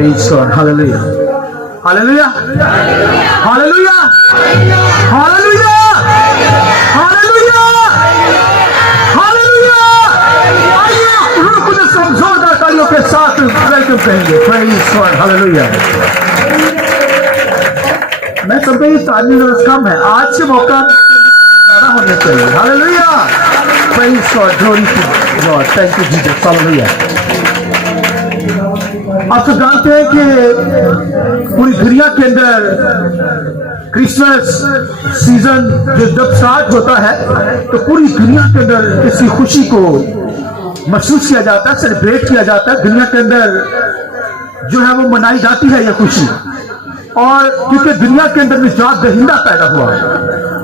Praise God. Hallelujah. Hallelujah. Hallelujah. Hallelujah. Hallelujah. Hallelujah. आइए रूह कुदस को जोरदार तालियों के साथ वेलकम करेंगे. Praise God. Hallelujah. मैं समझता हूँ ताली बस कम है. आज के मौका ज्यादा होने चाहिए. Hallelujah. Praise God. Glory to God. Thank you Jesus. Hallelujah. आप सब जानते हैं कि पूरी दुनिया के अंदर क्रिसमस सीजन जब स्टार्ट होता है तो पूरी दुनिया के अंदर इसी खुशी को महसूस किया जाता है, सेलिब्रेट किया जाता है. दुनिया के अंदर जो है वो मनाई जाती है ये खुशी. और क्योंकि दुनिया के अंदर निजात दहिंदा पैदा हुआ,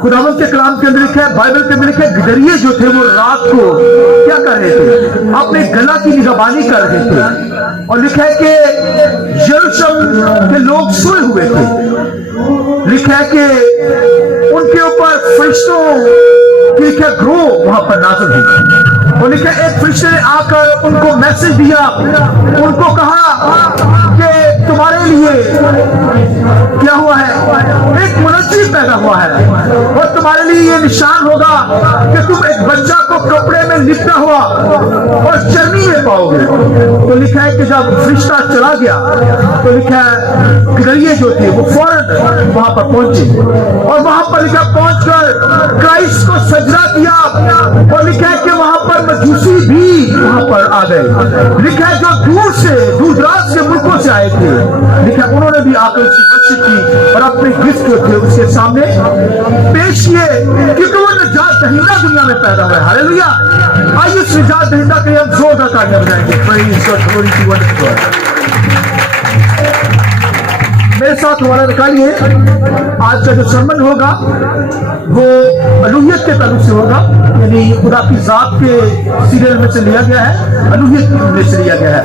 खुदावंद के कलाम के अंदर लिखा है, बाइबल के अंदर लिखा है, गिदरिये जो थे वो रात को क्या कर रहे थे? अपने गला की निगहबानी कर रहे थे. और लिखा है कि यरूशलेम के लोग सोए हुए थे. लिखा है कि उनके ऊपर फरिश्तों की क्या ग्रोह वहां पर नाज़िल हुई. और लिखा है एक फरिश्ते ने आकर उनको मैसेज दिया, उनको कहा कि तुम्हारे लिए क्या हुआ है? एक मुनज्जिम पैदा हुआ है और तुम्हारे लिए ये निशान होगा कि तुम एक बच्चा को कपड़े में लिपटा हुआ और चरनी में पाओगे. तो लिखा है कि जब फरिश्ता चला गया तो लिखा है गिदरिये जो थे वो फौरन वहां पर पहुंचे और वहां पर लिखा पहुंचकर क्राइस्ट को सजदा किया. और लिखा है कि वहां पर मजूसी भी वहां पर आ गए. लिखा है जो दूर से दूर दराज के मुल्कों से आए थे, लिखा उन्होंने भी आकर उसकी वर्शिप की और अपने गिफ्ट जो थे उसके सामने पेश किए क्योंकि वो निजात दहिंदा दुनिया में पैदा हुआ है. हालेलुया. आइए इस निजात दहिंदा के हम जोरदार तालियां बजाएंगे. Praise God. Glory to God. मेरे साथ हमारा निकालिए. आज का जो सरमन होगा वो अलूहियत के ताल्लुक से होगा, यानी खुदा की जात के सीरियल में से लिया गया है, अलूहियत में से लिया गया है.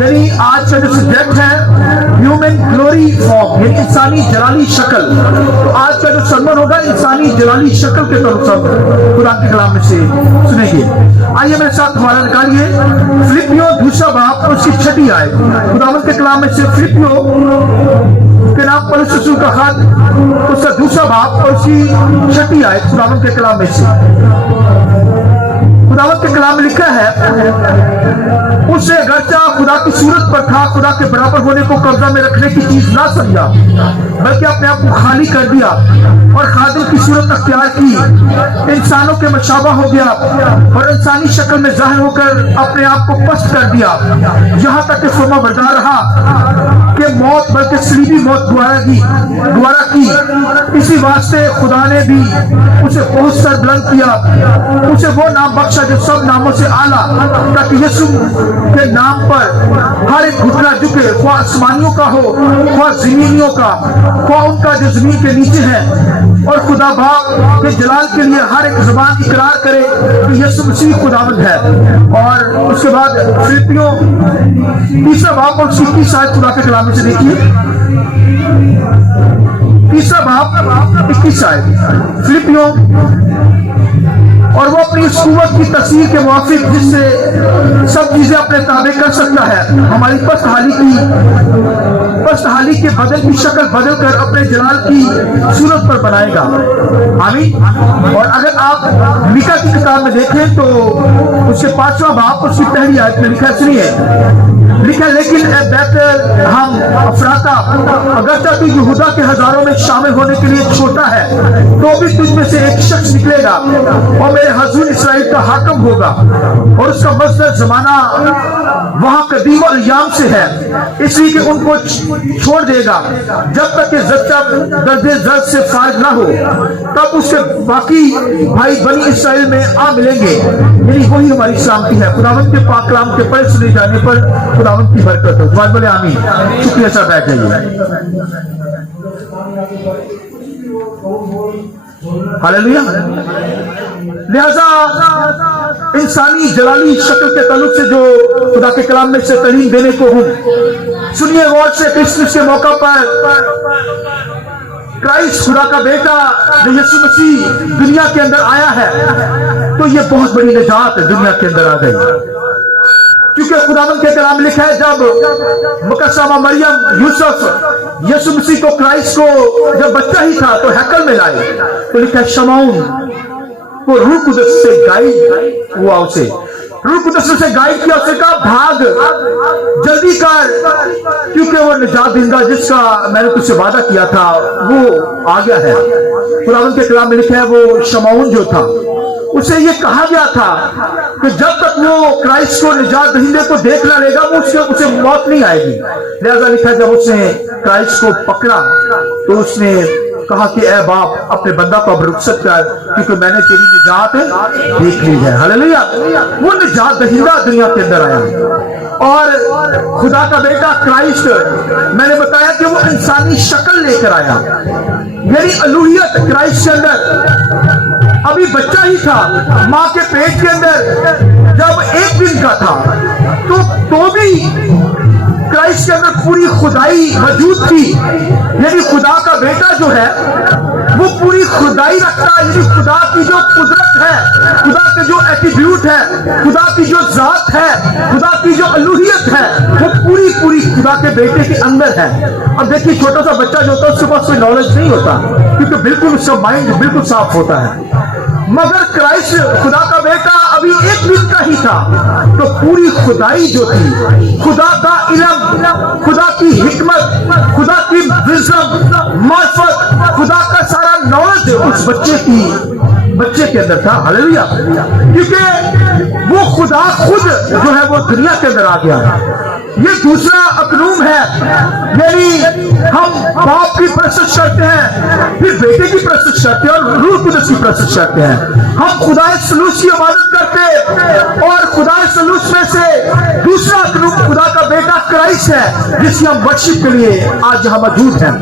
यानी आज का जो सब्जेक्ट है ह्यूमन ग्लोरी फॉर्म, यानी इंसानी जलाली शक्ल. तो आज का जो सरमन होगा इंसानी जलाली शक्ल के ताल्लुक से खुदा के कलाम में से सुनेंगे. आइए मेरे साथ हमारा निकालिए फिलिपियों दूसरा बाब और उसकी 6ठी आयत. खुदावंद के कलाम में से फिलिपियों के नाम पर रसूल का खत उसका दूसरा बाब और उसकी 6ठी आयत खुदावंद के कलाम में से. खुदावंद के कलाम में लिखा है उसे अगरचा खुदा की सूरत पर था, खुदा के बराबर होने को कब्जा में रखने की चीज ना समझा, बल्कि अपने आप को खाली कर दिया और खादिम की सूरत अख्तियार की, इंसानों के मशाबा हो गया और इंसानी शक्ल में जाहिर होकर अपने आप को पस्त कर दिया, यहाँ तक कि फरमा बरदार रहा कि मौत बल्कि सलीबी मौत द्वारा की. इसी वास्ते खुदा ने भी उसे बहुत सर बुलंद किया, उसे वो नाम बख्शा जो सब नामों से आला, ताकि यीशु के नाम पर हर एक घुटना झुके, ख्वाह आसमानियों का हो ख्वाह जमीनियों का, ख्वाह उनका जो जमीन के नीचे है, और खुदा बाप के जलाल के लिए हर एक जुबान इकरार करे कि यीशु मसीह खुदावंद है. और उसके बाद फिलिपियों तीसरा बाब और उसकी 21 आयत खुदा के कलाम से देखिए. तीसरा बाब 21 आयत फिलिपियों. और वो अपनी इस कुव्वत की तस्वीर के मुआफिक जिससे सब चीजें अपने ताबे कर सकता है, हमारी पस्त हाली के बदल की शक्ल बदल कर अपने जलाल की सूरत पर बनाएगा. आमीन. और अगर आप मीका की किताब में देखें तो उसके 5वां बाब उसकी 1ली आयत में लिखा सुनिए. लिखा लेकिन हम अफराता अगरचा तू यहूदा के हजारों में शामिल होने के लिए छोटा है तो भी तुझ में से एक शख्स निकलेगा और मेरे हजूर इसराइल का हाकम होगा और उसका मज़दर जमाना वहां कदीम और याम से है, इसलिए कि उनको छोड़ देगा जब तक कि जच्चा दर्दे दर्द से फारिग ना हो, तब उसके बाकी भाई बनी इसराइल में आ मिलेंगे. यही वही हमारी सलामती है. खुदावंद के पाक कलाम के पढ़े सुने जाने पर खुदावंद की बरकत हो. जवाब बोले आमीन. शुक्रिया सर, बैठ जाइए. हालेलुया. लिहाजा इंसानी जलाली शक्ल के ताल्लुक से जो खुदा के कलाम में से तालीम देने को हूं, सुनिए गौर से. क्रिसमस के मौका पर क्राइस्ट खुदा का बेटा जो यीशु मसीह दुनिया के अंदर आया है तो ये बहुत बड़ी निजात दुनिया के अंदर आ गई. کیونکہ خداوند کے کلام لکھا ہے جب مقدسہ مریم یوسف یسوع مسیح کو کرائسٹ کو جب بچہ ہی تھا تو ہیکل میں لائے تو لکھا ہے شمعون کو روح قدس سے گائیڈ ہوا اسے روح قدس سے گائیڈ کیا اسے کہا بھاگ جلدی کر کیونکہ وہ نجات دہندہ جس کا میں نے تجھ سے وعدہ کیا تھا وہ آ گیا ہے خداوند کے کلام میں لکھا ہے وہ شمعون جو تھا اسے یہ کہا گیا تھا کہ جب تک وہ کرائسٹ کو نجات دہندے کو دیکھ نہ لے گا وہ اسے موت نہیں آئے گی لہذا لکھا جب اس نے کرائسٹ کو پکڑا تو اس نے کہا کہ اے باپ اپنے بندہ کو اب رخصت کر کیونکہ میں نے تیری نجات دیکھ لی ہے ہاللیلویا وہ نجات دہندہ دنیا کے اندر آیا اور خدا کا بیٹا کرائسٹ میں نے بتایا کہ وہ انسانی شکل لے کر آیا یعنی الوہیت کرائسٹ کے اندر ابھی بچہ ہی تھا ماں کے پیٹ کے اندر جب 1 دن کا تھا تو بھی کرائسٹ کے اندر پوری خدائی موجود تھی یعنی خدا کا بیٹا جو ہے وہ پوری خدائی رکھتا ہے یعنی خدا کی جو قدرت ہے خدا کے جو ایٹیٹیوڈ ہے خدا کی جو ذات ہے خدا کی جو الوہیت ہے وہ پوری خدا کے بیٹے کے اندر ہے اب دیکھیے چھوٹا سا بچہ جو ہوتا ہے اس کے پاس کوئی نالج نہیں ہوتا کیونکہ بالکل اس کا مائنڈ بالکل صاف ہوتا ہے مگر کرائسٹ خدا کا بیٹا ابھی 1 دن کا ہی تھا تو پوری خدائی جو تھی خدا کا علم خدا کی حکمت خدا کی وزڈم معرفت خدا کا سارا نالج اس بچے کے اندر تھا ہاللیلویا کیونکہ وہ خدا خود جو ہے وہ دنیا کے اندر آ گیا یہ دوسرا اقنوم ہے یعنی ہم باپ کی پرستش کرتے ہیں پھر بیٹے کی پرستش کرتے ہیں اور روح قدس کی پرستش کرتے ہیں ہم خدا ثالوث کی عبادت کرتے اور خدا ثالوث میں سے دوسرا اقنوم خدا کا بیٹا کرائسٹ ہے جس کی ہم ورشپ کے لیے آج یہاں موجود ہیں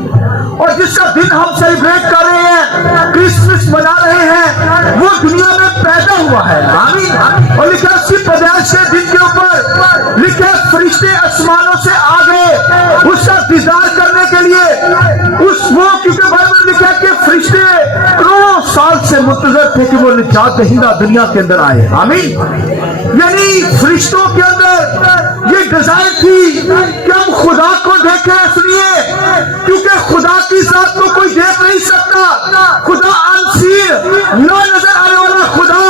اور جس کا دن ہم سیلیبریٹ کر رہے ہیں کرسمس منا رہے ہیں وہ دنیا میں پیدا ہوا ہے آمین اور لکھا اس کی پیدائش کے دن کے اوپر لکھا فرشتے آسمانوں سے آ گئے اس کا دیدار کرنے کے لیے کیونکہ بائبل لکھا کہ فرشتے کروڑوں سال سے منتظر تھے کہ وہ نجات دہندہ دنیا کے اندر آئے آمین یعنی فرشتوں کے اندر یہ ڈیزائر تھی کہ ہم خدا کو دیکھیں سنیے کیونکہ خدا کی ذات کو کوئی دیکھ نہیں سکتا خدا انسین نہ نظر آنے والا خدا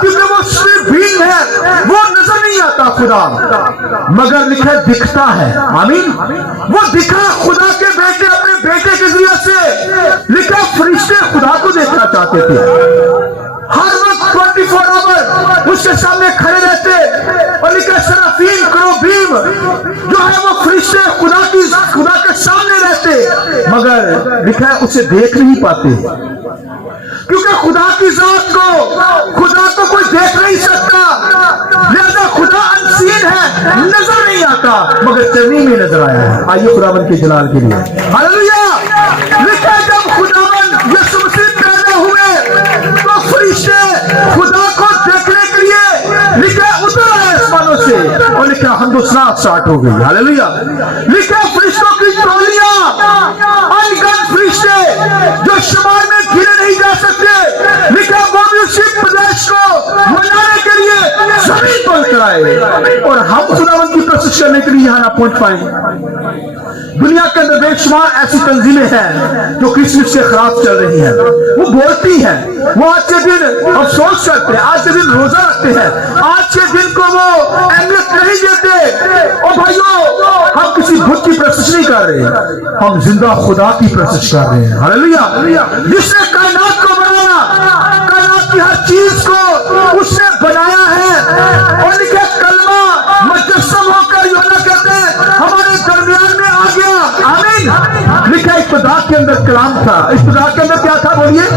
کیونکہ وہ صرف بین ہے وہ نظر نہیں آتا خدا مگر لکھا دکھتا ہے آمین وہ دکھا خدا کے بیٹے اپنے بیٹے کے ذریعے سے لکھا فرشتے خدا کو دیکھنا چاہتے تھے ہر وقت 24 آور اس کے سامنے کھڑے رہتے اور لکھا سرافیم کروبیم جو ہے وہ فرشتے خدا کے سامنے رہتے مگر لکھا ہے اسے دیکھ نہیں پاتے کیونکہ خدا کی ذات کو کوئی دیکھ نہیں سکتا لہذا خدا انسین ہے نظر نہیں آتا مگر چرنی میں نظر آیا ہے آئیے خداوند کے جلال کے لیے ہاللیلویا لکھا جب خداوند یسوع مسیح پیدا ہوئے تو فرشتے خدا کو دیکھنے کے لیے لکھا اتر آئے آسمانوں سے اور لکھا حمد و ثنا اسٹارٹ ہو گئی ہاللیلویا لکھا فرشتوں کی ٹولیاں انگن فرشتے جو شمار میں گنے نہیں جا سکتے لکھا وہ بھی اسی پیدائش کو منانے کے لیے زمین پر اتر آئے اور ہم خداوند کی پرستش کرنے کے لیے یہاں نہ پہنچ پائیں دنیا کے اندر بے شمار ایسی تنظیمیں ہیں جو کرسمس کے خلاف چل رہی ہیں وہ بولتی ہیں وہ آج کے دن افسوس کرتے ہیں آج کے دن روزہ رکھتے ہیں آج کے دن کو وہ اہمیت نہیں دیتے اور بھائیو ہم کسی بت کی پرستش نہیں کر رہے ہم زندہ خدا کی پرستش کر رہے ہیں ہاللیلویا جس نے کائنات کو بنایا کائنات کی ہر چیز کو اس نے بنایا ہے اور لکھا کلمہ مجسم ہو کر یوحنا کہتے ہیں ہمارے درمیان میں آ گیا آمین لکھا ابتدا کے اندر کلام تھا ابتدا کے اندر کیا تھا بولیے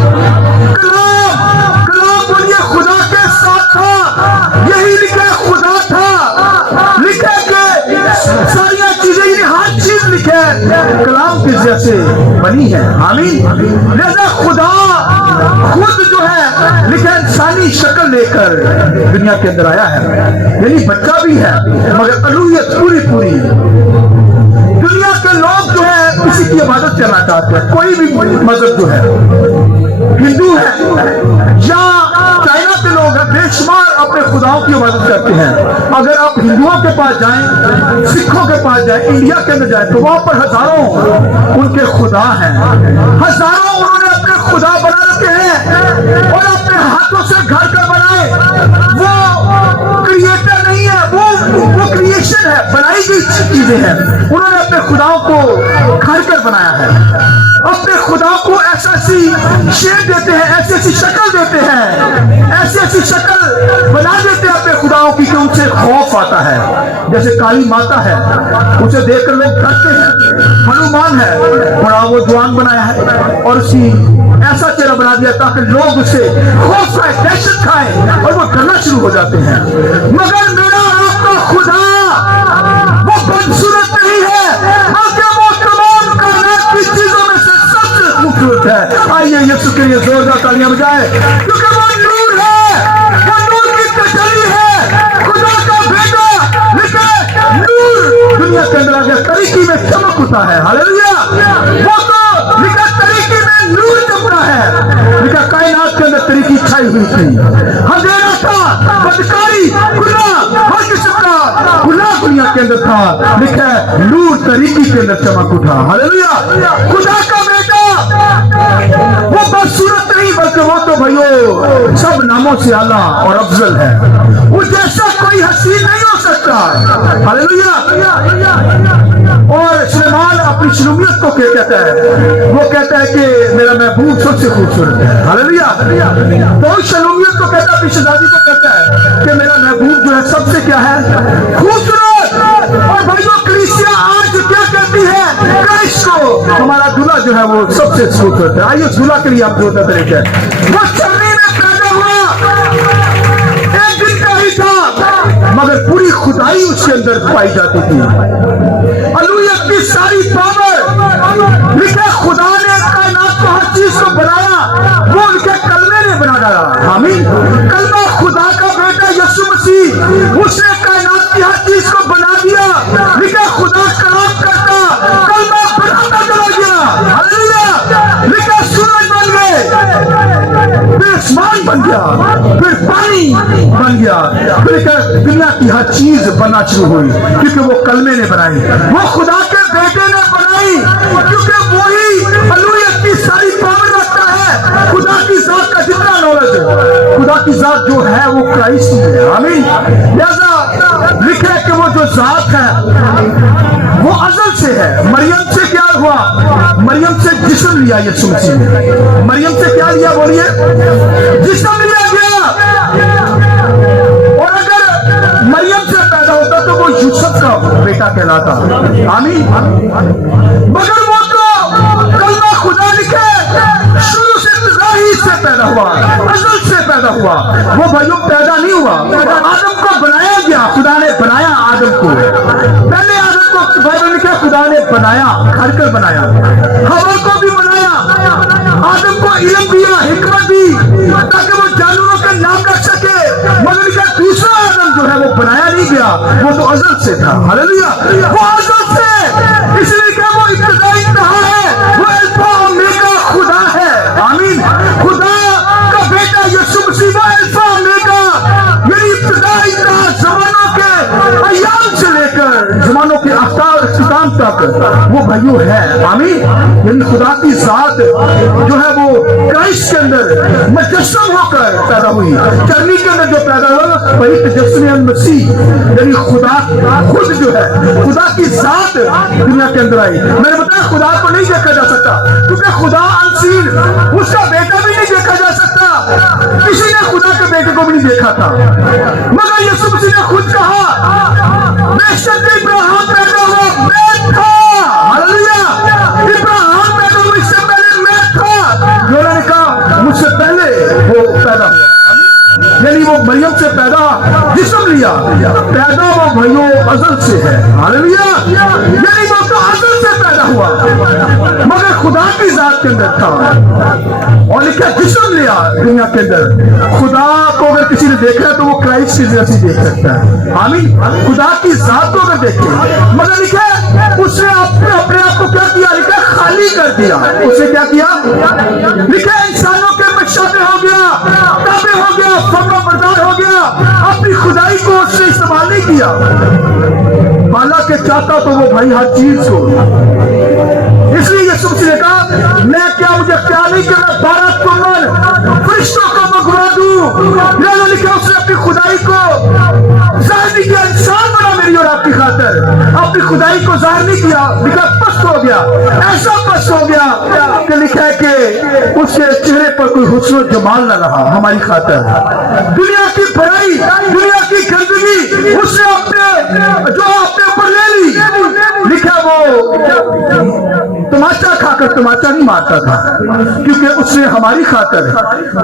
کلام بولیے خدا کے ساتھ تھا یہی لکھا خدا تھا لکھا کہ ساری چیزیں یعنی ہر چیز لکھا ہے کلام کے ذریعے سے بنی ہے آمین لہذا خدا خود جو ہے لکھا انسانی شکل لے کر دنیا کے اندر آیا ہے یعنی بچہ بھی ہے مگر الوہیت پوری دنیا کے لوگ جو ہے کسی کی عبادت کرنا چاہتے ہیں کوئی بھی مذہب جو ہے ہندو ہے یا چائنا کے لوگ ہیں بے شمار अपने खुदाओं की इबादत करते हैं। अगर आप हिंदुओं के पास जाएं, सिखों के पास जाएं, इंडिया के अंदर जाएं, तो वहां पर हजारों उनके खुदा हैं, हजारों उन्होंने अपने खुदा बना रखे हैं और अपने हाथों से घर कर बनाए। वो क्रिएटर नहीं है, वो क्रिएशन है, बनाई गई चीजें हैं। उन्होंने अपने खुदाओं को घर कर बनाया है, अपने खुदाओं को ऐसी शेप देते हैं, ऐसी शक्ल देते हैं, ऐसी शक्ल बना देते हैं अपने खुदाओं की कि उनसे खौफ आता है। जैसे काली माता है, उसे देखकर लोग डरते हैं। हनुमान है, बड़ा वो जवान बनाया है और उसकी ऐसा चेहरा बना दिया ताकि लोग उसे खौफ खाए, दहशत खाए और वो डरना शुरू हो जाते हैं। मगर मेरा आपका खुदा वो बदसूरत नहीं है, बल्कि वो तमाम कायनात की चीजों में से सबसे खूबसूरत है। आइए यीशु के लिए जोरदार तालियां बजाएं, क्योंकि वो नूर है, वो नूर की तजल्ली है, खुदा का बेटा। लिखे नूर दुनिया के अंदर आगे तरीकी में चमक उठा है। हालेलुया। वो तो लिखा तरीकी में नूर चमका है। लिखा कायनात के अंदर तरीकी छाई हुई थी, अंधेरा था, बदकारी, गुनाह, हर किस्म का गुनाह दुनिया के अंदर था। लिखा है नूर तरीकी के अंदर चमक उठा। हालेलुया। खुदा का बेटा वो बदसूरत नहीं, बल्कि वो तो भाइयों सब नामों से आला और अफजल है। वो जैसा कोई हसीन नहीं हो सकता। हालेलुया। और सुलेमान अपनी शलूमियत को क्या कहता है? वो कहता है कि मेरा महबूब सबसे खूबसूरत है। हालेलुया। तो उस शलूमियत को कहता है, अपनी शहजादी को कहता है कि मेरा महबूब जो है सबसे क्या है? खूबसूरत। और भाइयों कलीसिया आज क्या कहती है? क्राइस्ट को हमारा दूल्हा जो है वो सबसे खूबसूरत है। आइए दूल्हा के लिए आप जो तरीके वो चलने में पैदा हुआ, एक दिन का ही था, मगर पूरी खुदाई उसके अंदर पाई जाती थी। अलूयत की सारी पावर, लिखा खुदा ने कायनात को हर चीज को बनाया, वो उनके कलमे ने बना डाला। आमीन। कलमा खुदा का बेटा यीशु मसीह, उसने कायनात की हर चीज को बना दिया। लिखा खुदा कलाम करता, कलमा बनाता चला गया। हालेलुया। लिखा सूरज बन गए, फिर आसमान बन गया, फिर पानी बन गया, फिर दुनिया की हर चीज बनना शुरू हुई, क्योंकि वो कलमे ने बनाई, वो खुदा के बेटे ने बनाई, क्योंकि वही अलूयत की सारी पावर रखता है। खुदा की जात का जितना नॉलेज है, खुदा की जात जो है वो क्राइस्ट में है। आमीन। लिहाजा लिखा है कि वो जो जात है वो अजल से है। मरियम से क्या हुआ? मरियम से जिस्म लिया यीशु मसीह ने। मरियम से क्या लिया? बोलिए, जिस्म लिया गया। और अगर मरियम से पैदा होता तो वो यूसुफ का बेटा कहलाता। आमीन। मगर वो तो कलमा खुदा लिखे शुरू से इब्तिदाई से पैदा हुआ, अजल से पैदा हुआ। वो भाइयों पैदा नहीं हुआ, आदम को बनाया गया। खुदा ने बनाया आदम को, पहले आदम को बाइबल लिखा खुदा ने बनाया, घर कर बनाया। हवा को भी बनाया, आदम को इल्म दिया, हिकमत दी, ताकि वो जानवरों के नाम रख सके। मगर लिखा दूसरा आदम जो है वो बनाया नहीं गया, वो तो अजल से था। हालेलुया। वो अजल से, इसलिए क्या वो इब्तिदाई इंतहा है, वो अल्फा ओमेगा खुदा है। आमीन। खुदा का बेटा यीशु मसीह वो अल्फा ओमेगा, यानी इब्तिदाई इंतहा, जमानों के अय्याम से लेकर जमानों के अख्ताम तक वो भाइयों है। आमीन। यानी खुदा की जात जो है वो क्राइस्ट के अंदर मुजस्सम होकर पैदा हुई। चर्नी के अंदर जो पैदा हुआ वही तजस्सुम मसीह, यानी खुदा खुद जो है, खुदा की जात दुनिया के अंदर आई। मैंने बताया खुदा को नहीं देखा जा सकता, क्योंकि खुदा अनसीन, उसका बेटा भी नहीं देखा जा सकता। किसी ने खुदा के बेटे को भी नहीं देखा था, मगर यीशु मसीह ने खुद कहा, बेशक इब्राहिम पैदा हुआ, मैं था। हालेलुया। इब्राहिम पैदा हुआ, इससे पहले मैं था। उन्होंने कहा मुझसे पहले वो पैदा हुआ। यानी वो मरियम से पैदा जिस्म लिया, पैदा वो भाइयों अजल से है। हालेलुया। यानी वो तो अजल से पैदा हुआ, मगर खुदा की जात के अंदर था। और लिखा जिस्म लिया दुनिया के अंदर। खुदा को अगर किसी ने देखा है तो वो क्राइस्ट की जैसी देख सकता है। आमीन। खुदा की जात को अगर देखे, मगर लिखा उसने अपने आप को क्या किया? लिखा खाली कर दिया। उसने क्या किया? लिखा इंसानों के पश्चात हो गया, ताबे हो ہو گیا, فرما بردار ہو گیا, اپنی خدائی کو اس نے استعمال نہیں کیا. حالانکہ چاہتا تو وہ بھائی ہر چیز کو. اس لیے یسوع مسیح نے کہا میں کیا مجھے اختیار نہیں کرنا 12 تمن فرشتوں کو منگوا دوں. لکھا اس نے اپنی خدائی کو ظاہر نہیں کیا, انسان بنا میری اور آپ کی خاطر, اپنی خدائی کو ظاہر نہیں کیا. لکھا پست ہو گیا, ایسا پست ہو گیا کہ لکھا ہے کہ اس کے چہرے پر کوئی حسن و جمال نہ رہا ہماری خاطر. دنیا کی برائی, دنیا کی گندگی اس نے اپنے اوپر لے لی. لکھا وہ تماچا کھا کر تماچا نہیں مارتا تھا, کیونکہ اس نے ہماری خاطر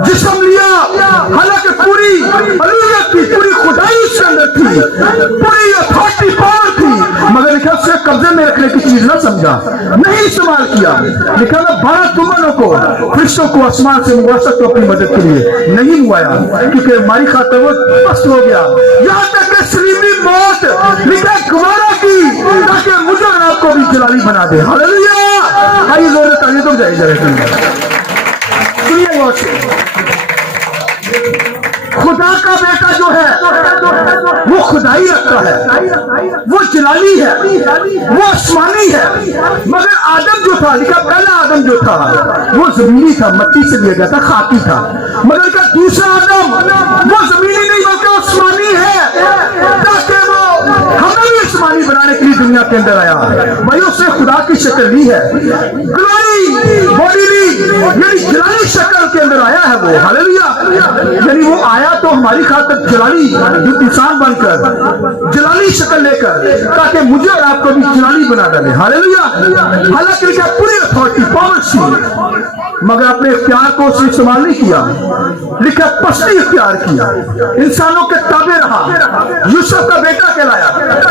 جسم لیا. حالانکہ پوری الوہیت تھی, پوری خدائی اس کے اندر تھی, پوری اتھارٹی پاور تھی, مگر لکھا اس سے قبضے میں رکھنے کی چیز نہ سمجھا, نہیں استعمال کیا. لکھا میں 12 تمنوں کو فرشتوں کو آسمان سے منگوا سکتا ہوں اپنی مدد کے لیے, نہیں منگوایا کیونکہ ہماری خاطر وہ پست ہو گیا. یہاں تک کہ صلیبی موت لکھا گوارا کی تاکہ مجھے اور آپ کو بھی جلالی بنا دے. ہاللیلویا. آئیے زور سے تالیاں تو جائے جائے. سنیے غور سے, خدا کا بیٹا جو ہے وہ خدائی رکھتا ہے, وہ جلالی ہے, وہ آسمانی ہے. مگر آدم جو تھا, لکھا پہلا آدم جو تھا وہ زمینی تھا, مٹی سے لیا گیا تھا, خاکی تھا. مگر کا دوسرا آدم وہ زمینی نہیں بلکہ آسمانی ہے, تاکہ وہ ہمیں بھی آسمانی بنانے کے لیے دنیا کے اندر آیا. بھائی اس نے خدا کی شکل لی ہے, گلوری باڈی لی, یعنی جلالی شکل کے اندر آیا ہے وہ. ہاللیلویا. یعنی وہ آیا تو ہماری خاطر جلالی انسان بن کر, جلالی شکل لے کر, تاکہ مجھے اور آپ کو بھی جلالی بنا ڈالے. ہاللیلویا. حالانکہ کیا پوری اتھارٹی پاور سی, مگر اپنے اختیار کو اس نے استعمال نہیں کیا. لکھا پستی اختیار کیا, انسانوں کے تابع رہا, یوسف کا بیٹا کہلایا,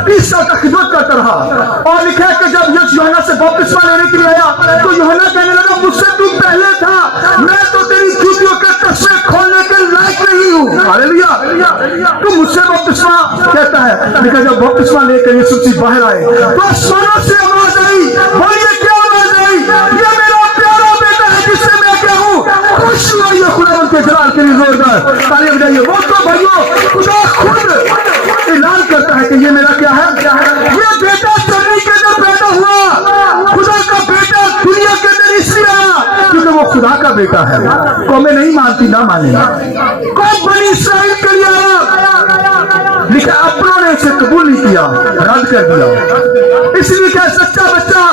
30 سال تک خدمت کرتا رہا. اور لکھا ہے کہ جب یوحنا سے بپتسمہ لینے کے لیے آیا تو یوحنا کہنے لگا مجھ سے تو پہلے تھا, میں تو تیری جوتیوں کے تسمے کھولنے کے لائق نہیں ہوں. ہاللیلویا. تو مجھ سے بپتسمہ کہتا ہے. لکھا جب بپتسمہ لے کر یسوع مسیح باہر آئے تو آسمانوں سے آواز آئی. بولیے کیا آواز آئی؟ یہ میرا پیارا بیٹا ہے جس سے میں کیا ہوں خوش ہوئی. خداوند کے جلال کے لیے زوردار تالیاں بجائیے. وہ تو بھائیو خدا خود اعلان کرتا ہے کہ یہ میرا کیا ہے, یہ بیٹا چرنی کے اندر پیدا ہوا. خدا کا بیٹا دنیا کے اندر اس لیے آیا کیونکہ وہ خدا کا بیٹا ہے. قومیں نہیں مانتی, نہ مانے, قوم بنی اسرائیل کے لیے آیا. لکھا اپنوں نے اسے قبول نہیں کیا, رد کر دیا. اس لیے کہ سچا بچہ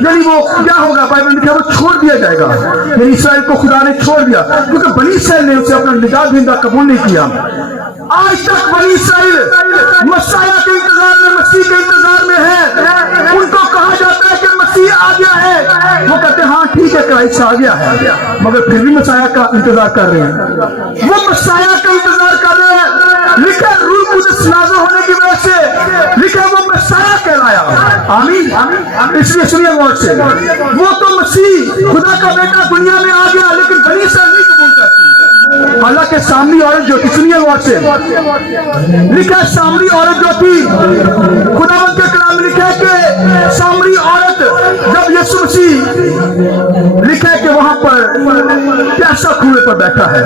یعنی وہ کیا ہوگا, بائبل میں لکھا وہ چھوڑ دیا جائے گا. یعنی اسرائیل کو خدا نے چھوڑ دیا کیونکہ بنی اسرائیل نے اسے اپنا نجات دہندہ قبول نہیں کیا. آج تک بنی اسرائیل مسیح کے انتظار میں, مسیح کے انتظار میں ہے. ان کو کہا جاتا ہے کہ مسیح آ گیا ہے, وہ کہتے ہیں ہاں ٹھیک ہے کرائسٹ آ گیا ہے, مگر پھر بھی مسیح کا انتظار کر رہے ہیں. وہ مسیح کا انتظار کر رہے ہیں. لکھا روح القدس نازل ہونے کی وجہ سے لکھا وہ مسیح کہلایا. آمین. اس لیے سنیے غور سے, وہ تو مسیح خدا کا بیٹا دنیا میں آ گیا, لیکن بنی اسرائیل نہیں قبول کرتی. حالانکہ سامری عورت جو تھی, سنیے غور سے, لکھا سامری عورت جو تھی, خداوند کے کلام میں لکھا ہے کہ سامری عورت جب یسوع مسیح لکھا ہے کہ وہاں پر پیاسا کنویں پر بیٹھا ہے,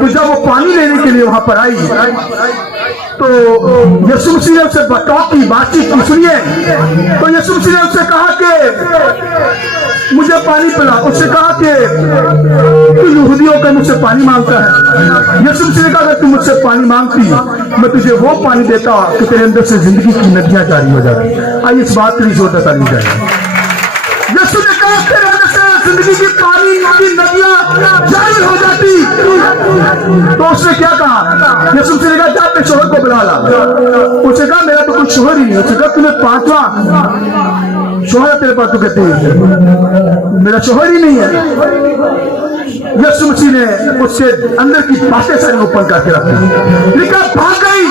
تو جب وہ پانی لینے کے لیے وہاں پر آئی تو یسوع مسیح نے اسے ٹاک کی, بات چیت کی. سنیے, تو یسوع مسیح نے اس سے کہا کہ مجھے پانی پلا. اس نے کہا کہ تو یہودیوں کا مجھ سے پانی مانگتا ہے. یسوع مسیح نے کہا کہ تم مجھ سے پانی مانگتی, میں تجھے وہ پانی دیتا کہ تیرے اندر سے زندگی کی ندیاں جاری ہو جاتی. آئیے اس بات کے لیے زور دیتا نہیں جائے. یسوع نے کہا تیرے اندر سے زندگی کی پانی کی ندیاں جاری ہو جاتی. تو اس نے کیا کہا, یسوع مسیح نے کہا جا اپنے شوہر کو بلا لا. اس نے کہا میرا تو کوئی شوہر ہی نہیں. اس نے کہا تمہیں 5واں شوہر ہے تیرے پاس, تو کہتے ہیں میرا شوہر ہی نہیں ہے. یسوع مسیح نے اس کے اندر کی باتیں ساری اوپن کر کے رکھی. لکھا بھاگ گئی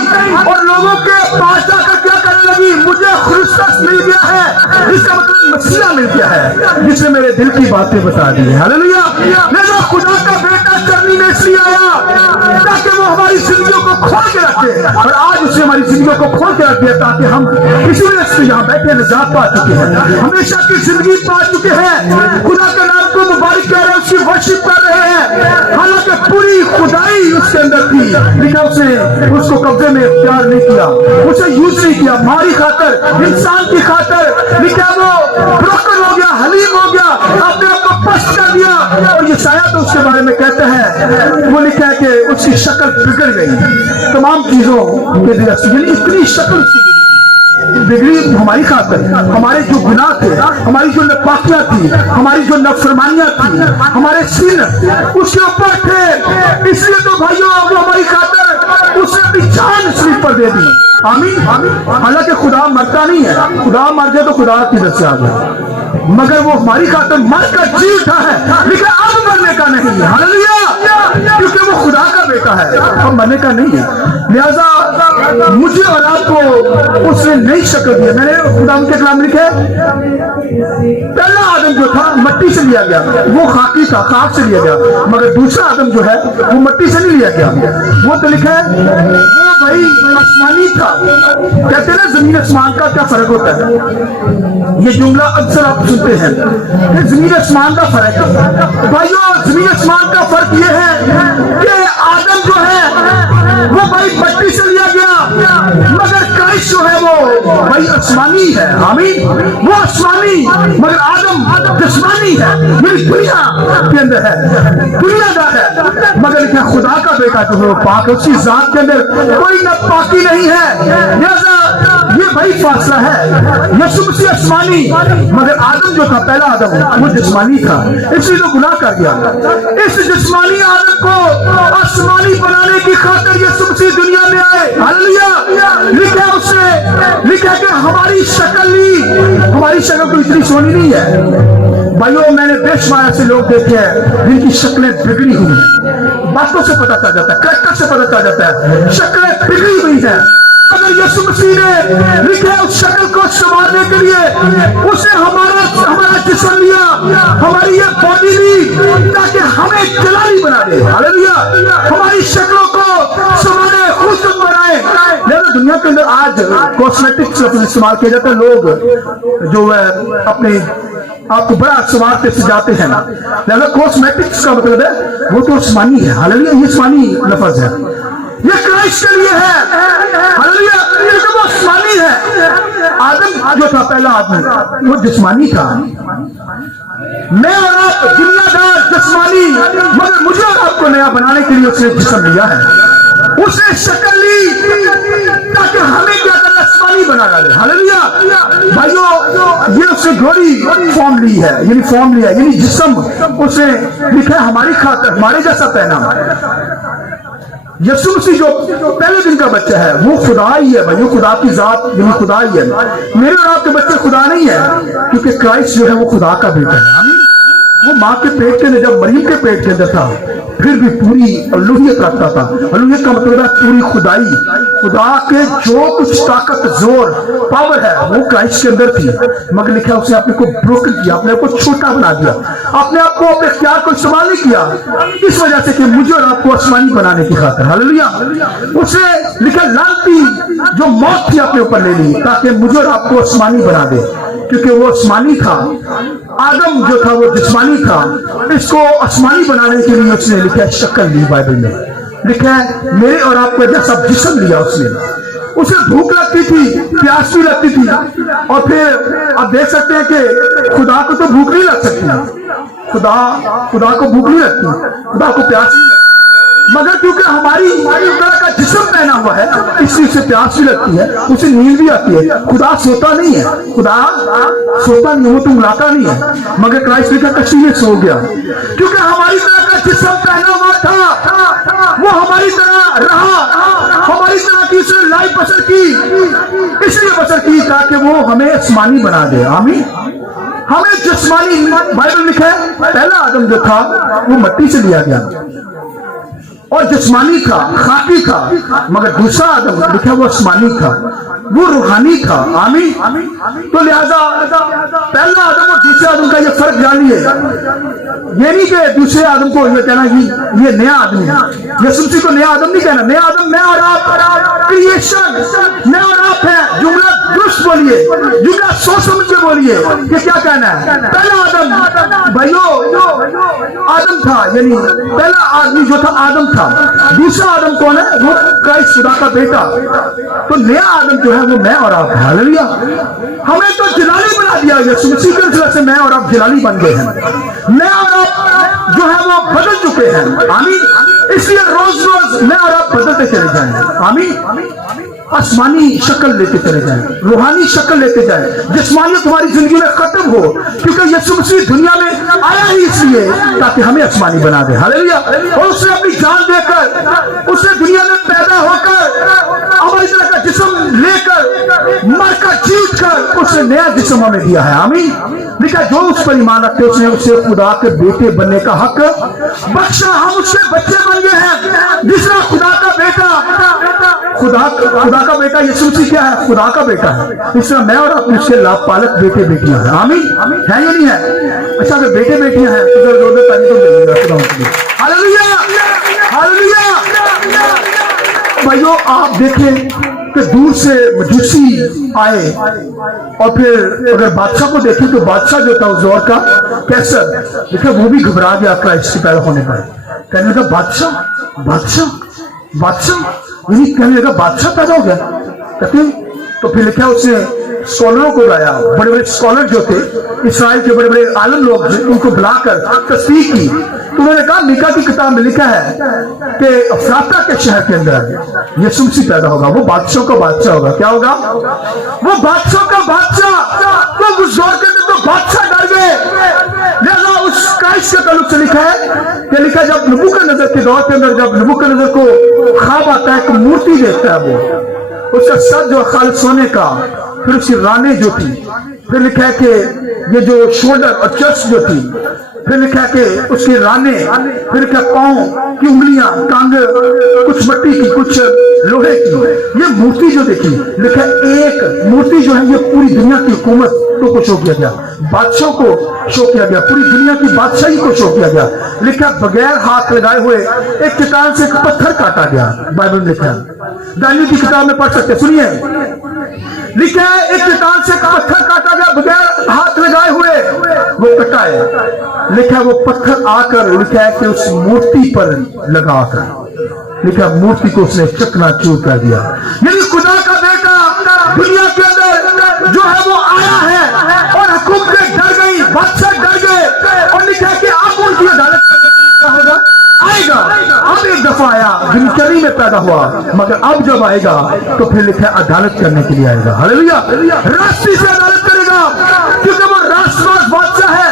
اور لوگوں کے پاس جا کر کیا کرنے لگی, مجھے خرسس مل گیا ہے, اس کا مطلب مسیح مل گیا ہے جس نے میرے دل کی باتیں بتا دی. ہاللیلویا. لہذا خدا کا بیٹا چرنی میں اس لیے آیا تاکہ وہ ہماری زندگیوں کو کھول کے رکھے, اور آج اس उसने हमारी जिंदगी को खोल के रख दिया ताकि हम इसी वजह से यहाँ बैठे निजात पा चुके हैं, हमेशा की जिंदगी पा चुके हैं, खुदा के नाम को मुबारक कर रहे हैं, उसकी वर्शिप कर रहे हैं। हालांकि पूरी खुदाई उसके अंदर थी, लेकिन उसने उसको कब्जे में प्यार नहीं किया, उसे यूज नहीं किया हमारी खातर, इंसान की खातर। लेकिन वो ब्रोकन हो गया, हलीम हो गया, अपने आप को पस्त कर दिया। और ये शायद तो उसके बारे में कहते हैं, वो लिखा है कि उसकी शक्ल बिगड़ गई तमाम चीजों के दृष्टि, इतनी शक्ल बिगड़ी हमारी खातर। हमारे जो गुनाह थे, हमारी जो नापाकियां थी, हमारी जो नफरमानियां थी, हमारे सिन उसके ऊपर थे, इसलिए तो भाइयों वो हमारी खातर उसने अपनी जान स्लीप पर दे दी। आमीन। हालांकि खुदा मरता नहीं है, खुदा मर जाए तो खुदा की दर से आ गया, मगर वो हमारी खातर मर कर जी उठा है, लेकिन अब मरने का नहीं है। हालेलुया, क्योंकि वो खुदा का बेटा है, अब मरने का नहीं है। लिहाजा मुझे और आपको उसने नई शक्ल दी। मैंने खुदा के कलाम लिखे, पहला आदम जो था मट्टी से लिया गया, वो खाकी था, खाक से लिया गया, मगर दूसरा आदम जो है वो मट्टी से नहीं लिया गया। वो तो लिखा है वो भाई आसमानी था। कहते हैं ना जमीन आसमान का क्या फर्क होता है, ये जुमला अक्सर आप सुनते हैं कि जमीन आसमान का फर्क है। भाइयों जमीन आसमान का फर्क ये है कि आदम जो है वो भाई मट्टी से लिया गया, मगर क्राइस्ट जो है वो भाई आसमानी है। आमीन। वो आसमानी मगर आदम जिस्मानी है, मेरी दुनिया के अंदर है, दुनियादार है, मगर क्या खुदा का बेटा जो है वो पाक है, उसकी जात के अंदर कोई नापाकी नहीं है। ये भाई फासला है। यीशु मसीह आसमानी, मगर आदम जो था पहला आदम वो जिस्मानी था, इसलिए तो गुनाह कर गया। इस जिस्मानी आदम को आसमानी बनाने की खातिर यीशु मसीह दुनिया में आए। हालेलुया। लिखा उसने, लिखा कि हमारी शक्ल ली, हमारी शक्ल तो इतनी सोनी नहीं है भाइयों। मैंने बेशुमार ऐसे लोग देखे हैं जिनकी शक्लें बिगड़ी हुई हैं, बातों से पता चल जाता है, करैक्टर से पता चल जाता है, शक्लें बिगड़ी हुई हैं। अगर यीशु मसीह ने लिखे उस शक्ल को संवारने के लिए उसने हमारा जिस्म लिया, हमारी ये बॉडी ली, ताकि हमें जलाली बना दे। हालेलुया। हमारी शक्लों को संवारे, खूबसूरत बनाए। लेकिन दुनिया के अंदर आज कॉस्मेटिक्स इस्तेमाल किया जाता है, लोग जो है अपने आपको बड़ा संवारते सजाते हैं। लेकिन कॉस्मेटिक्स का मतलब है वो तो आसमानी है। हालेलुया। ये आसमानी लफ्ज है, ये क्राइस्ट के लिए है। हालेलुया। ये तो वो आसमानी है। आदम जो था पहला आदमी वो जिस्मानी था, मैं और आप दुनियादार जिस्मानी, मगर मुझे और आपको नया बनाने के लिए उसने जिस्म लिया है, उसने शक्ल ली ताकि हमें क्या करना, आसमानी बना डाले। हालेलुया। भाइयों ये उसने ग्लोरी फॉर्म ली है, यानी फॉर्म लिया, यानी जिस्म उसने लिखा है हमारी खातर, हमारे जैसा पहना। यीशु मसीह जो पहले दिन का बच्चा है वो खुदा ही है भाई, खुदा की जात यानी खुदा ही है। मेरे और आपके बच्चे खुदा नहीं है, क्योंकि क्राइस्ट जो है वो खुदा का बेटा है। वो माँ के पेट के अंदर, जब मरीम के पेट के अंदर था, फिर भी पूरी अलूहियत रखता था। अलूहियत का मतलब है पूरी खुदाई, खुदा के जो कुछ ताकत, जोर, पावर है वो क्राइस्ट के अंदर थी, मगर लिखा उसने अपने को ब्रोकन किया, अपने आप को छोटा बना दिया, अपने आप को अपने इख्तियार को इस्तेमाल नहीं किया, इस वजह से कि मुझे और आपको आसमानी बनाने की खातिर। हालेलुया। उसे लिखा लानती जो मौत थी अपने ऊपर ले ली ताकि मुझे और आपको आसमानी बना दे, क्योंकि वो आसमानी था, आदम जो था वो जिस्मानी था, इसको आसमानी बनाने के लिए उसने लिखा शक्ल ली। बाइबल में लिखा है मेरे और आपको जैसा जिस्म लिया उसने। उसे भूख लगती थी, प्यास भी लगती थी, और फिर आप देख सकते हैं कि खुदा को तो भूख नहीं लग सकती, खुदा को भूख नहीं लगती, खुदा को प्यास नहीं लगती, मगर क्योंकि हमारी तरह का जिस्म पहना हुआ है इसलिए उसे प्यास भी लगती है, उसे नींद भी आती है। खुदा सोता नहीं है, खुदा सोता नहीं, वो तो मुलाका नहीं है, मगर क्राइस्ट लिखा कश्ती में सो गया, क्योंकि हमारी तरह का जिस्म पहना हुआ था, वो हमारी तरह रहा, हमारी तरह की उसने लाइफ बसर की, इसलिए बसर की ताकि वो हमें आसमानी बना दे। आमीन। हमें जिस्मानी, बाइबल लिखा है पहला आदम जो था वो मट्टी से लिया गया, और जिस्मानी था, खाकी था, मगर दूसरा आदम लिखा वो आसमानी था, वो रूहानी था। आमीन। तो लिहाजा पहला आदम और दूसरे आदम का ये फर्क जानिए। ये नहीं कि दूसरे आदम को ये कहना कि ये नया आदमी है, यीशु मसीह को नया आदम नहीं कहना। नया आदम मैं और आप, क्रिएशन मैं और आप है। जुमला दुरुस्त बोलिए, जुमला सोच समझ के बोलिए कि क्या कहना है। पहला आदम भाइयों आदम था, यानी पहला आदमी जो था आदम था। दूसरा आदम कौन है? वो क्राइस्ट खुदा का बेटा। तो नया आदम जो है वो मैं और आप। हालेलुया। हमें तो जलाली बना दिया, यीशु मसीह की वजह से मैं और आप जलाली बन गए हैं। मैं और आप जो है वो बदल चुके हैं। आमीन। इसलिए रोज रोज मैं और आप बदलते चले जाएं। आमीन। आसमानी शक्ल लेते चले जाएं, रूहानी शक्ल लेते जाएं, जिस्मानियत तुम्हारी जिंदगी में खत्म हो, क्योंकि यीशु मसीह दुनिया में आया ही इसलिए ताकि हमें आसमानी बना दे। हालेलुया। और उसने अपनी जान देकर, उसने दुनिया में पैदा होकर हमारी तरह का जिस्म लेकर, मरकर जीत कर उसने नया जिस्म हमें दिया है। आमीन। लिखा जो उस पर ईमान रखते उसने उसे खुदा के बेटे बनने का हक बख्शा। हम उसके बच्चे बन गए हैं। जिसने खुदा का बेटा, खुदा का बेटा यीशु मसीह क्या है? खुदा का बेटा है। इसलिए मैं और आप उसके लाभ पालक बेटे बेटियां हैं। आमीन। है या नहीं है? अच्छा अगर बेटे बेटियां हैं तो दो तारीख हालेलुया हालेलुया। भाइयों आप देखें कि दूर से मजूसी आए और फिर अगर बादशाह को देखें तो बादशाह जो था उस दौर का कैसर, देखा वो भी घबरा गया क्राइस्ट के पैदा होने पर। कहने लगा बादशाह बादशाह बादशाह, यही कहने लगा बादशाह पैदा हो गया। कहते तो फिर लिखा उसने स्कॉलरों को बुलाया, बड़े बड़े स्कॉलर जो थे इस्राएल के बड़े बड़े आलम लोग उनको बुलाकर तस्दीक की। तो उन्होंने कहा मीका की किताब में लिखा है कि अफराता के शहर के अंदर यीशु मसीह पैदा होगा। वो बादशाह का बादशाह होगा। क्या होगा? वो बादशाह का बादशाह। तो उस दौर के अंदर तो बादशाह डर गए। लिहाजा उस क्राइस्ट के ताल्लुक से लिखा है कि लिखा जब नबूकदनेस्सर के दौर के अंदर जब नबूकदनेस्सर को ख्वाब आता है, एक मूर्ति देखता है, वो उसका सर जो खालिद सोने का, फिर उसकी रानें जो थी, फिर लिखा है कि ये जो शोल्डर और चेस्ट जो थी, फिर लिखा है कि उसकी रानें, फिर क्या पांव की उंगलियां, टांग कुछ मट्टी की कुछ लोहे की। ये मूर्ति जो देखी, लिखा एक मूर्ति जो है ये पूरी दुनिया की हुकूमत को शो किया गया, बादशाह को शो किया गया, पूरी दुनिया की बादशाही को शो किया गया। लिखा बगैर हाथ लगाए हुए एक किताब से एक पत्थर काटा गया। बाइबल में लिखा है, दानियल की किताब में पढ़ सकते, सुनिए। लिखा है एक किताब से पत्थर काटा गया बगैर हाथ लगाए हुए, वो कटा है। लिखा वो पत्थर आकर लिखा है कि उस मूर्ति पर लगाकर, लिखा मूर्ति को उसने चकनाचूर कर दिया। यानी खुदा का बेटा दुनिया के अंदर जो है वो आया है और हुकूमतें डर गई, बादशाह डर गए और लिखा है कि आप उनकी अदालत करने के लिए क्या होगा? आएगा। अब एक दफा आया, दिनचर्या में पैदा हुआ, मगर अब जब आएगा तो फिर लिखा है अदालत करने के लिए आएगा। हालेलुया। राष्ट्रीय से अदालत करेगा, क्योंकि वो राष्ट्रवाद बादशाह है,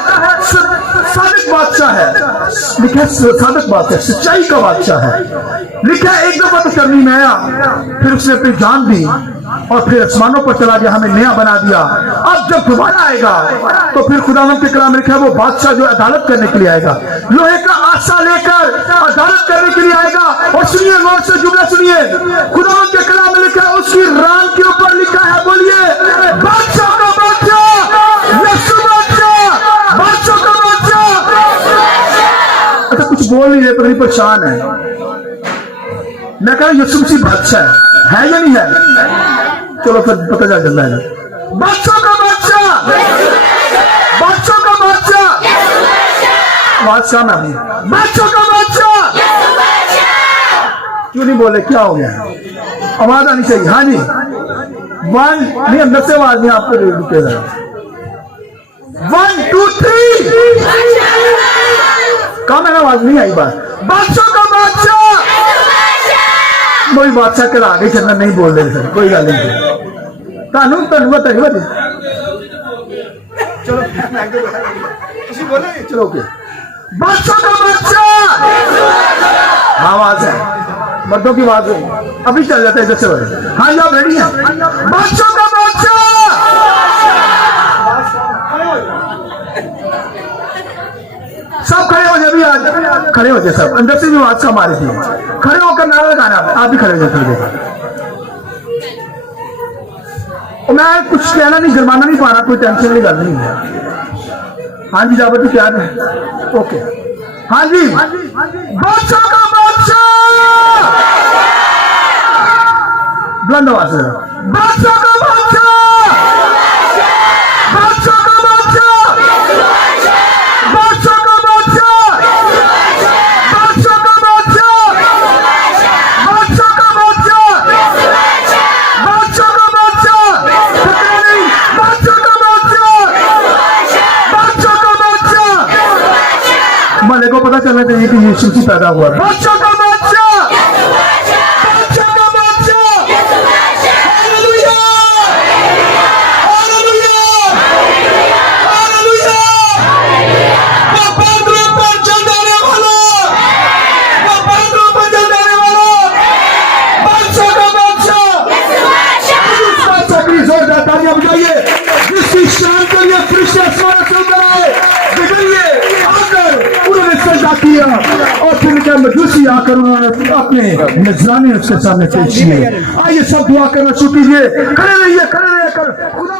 सादिक बादशाह है। लिखा है सादिक बादशाह, सच्चाई का बादशाह है। लिखा है एक दफा तो करनी में आया, फिर उसने अपनी जान दी और फिर आसमानों पर चला गया, हमें नया बना दिया। अब जब दोबारा आएगा तो फिर खुदावंद के कलाम में लिखा है वो बादशाह जो अदालत करने के लिए आएगा, लोहे का आसा लेकर अदालत करने के लिए आएगा। और सुनिए गौर से जुमला सुनिए, खुदावंद के कलाम में लिखा है उसकी रान के ऊपर लिखा है, बोलिए बादशाह का बादशाह, यीशु बादशाह, बादशाह का बादशाह। अच्छा कुछ बोल नहीं रहे, पर परेशान है। मैं कह रहा यीशु मसीह बादशाह है या नहीं है? चलो फिर पता चल जाता है। बादशाह का बादशाह, बादशाह का बादशाह, बादशाह ना भी बादशाह का बादशाह। क्यों नहीं बोले? क्या हो गया? आवाज आनी चाहिए। हाँ जी, वन नहीं, अंदर से आवाज नहीं आपको रुकेगा। 1 2 3 कम है, आवाज नहीं आई। बात बादशाह का बादशाह, कोई बादशाह के आगे चलना नहीं बोल रहे सर, कोई गल नहीं। चलो ओके, बादशाह का बादशाह आवाज है, मर्दों की आवाज है, अभी चल जाता है इधर से। हाँ जी आप रेडी हैं? बादशाह का बादशाह, सब खड़े हो जाए, आज کھڑے ہو جائے سب, اندر سے بھی آواز کم آ رہی تھی. کھڑے ہو کر نعرہ لگانا, آپ بھی کھڑے ہو جائے تھوڑی دیر. میں کچھ کہنا نہیں, جرمانہ نہیں پا رہا, کوئی ٹینشن والی گل نہیں ہے. ہاں جی جابر جی تیار ہے, اوکے. ہاں جی, بادشاہ کا بادشاہ, بلند آواز سے, بادشاہ کا بادشاہ, بادشاہ کا بادشاہ, بادشاہ کا بادشاہ, بادشاہ کا بادشاہ, بادشاہ کا بادشاہ, بادشاہ کا بادشاہ, بادشاہ کا بادشاہ, بادشاہ کا بادشاہ. مالک کو پتا چلنا چاہیے کہ یہ شمسی پیدا ہوا. بادشاہ کا بادشاہ, بادشاہ کا بادشاہ, ہاللویا, ہاللویا, ہاللویا. وہ بادلوں پر چل جانے والا, وہ بادلوں پر چل جانے والا, بادشاہ کا بادشاہ. اس بادشاہ کی زوردار تالیاں بجائیے جس کی شان کے لیے فرشتے آسمان سے اتر آئے, بگڑیے آ کر انہوں نے سجدہ کیا, اور پھر کیا مجوسی آ کر انہوں نے اپنے نذرانے اس کے سامنے پیش کیے. آئیے سب دعا کرنا شروع کیجیے, کھڑے رہیے کر خدا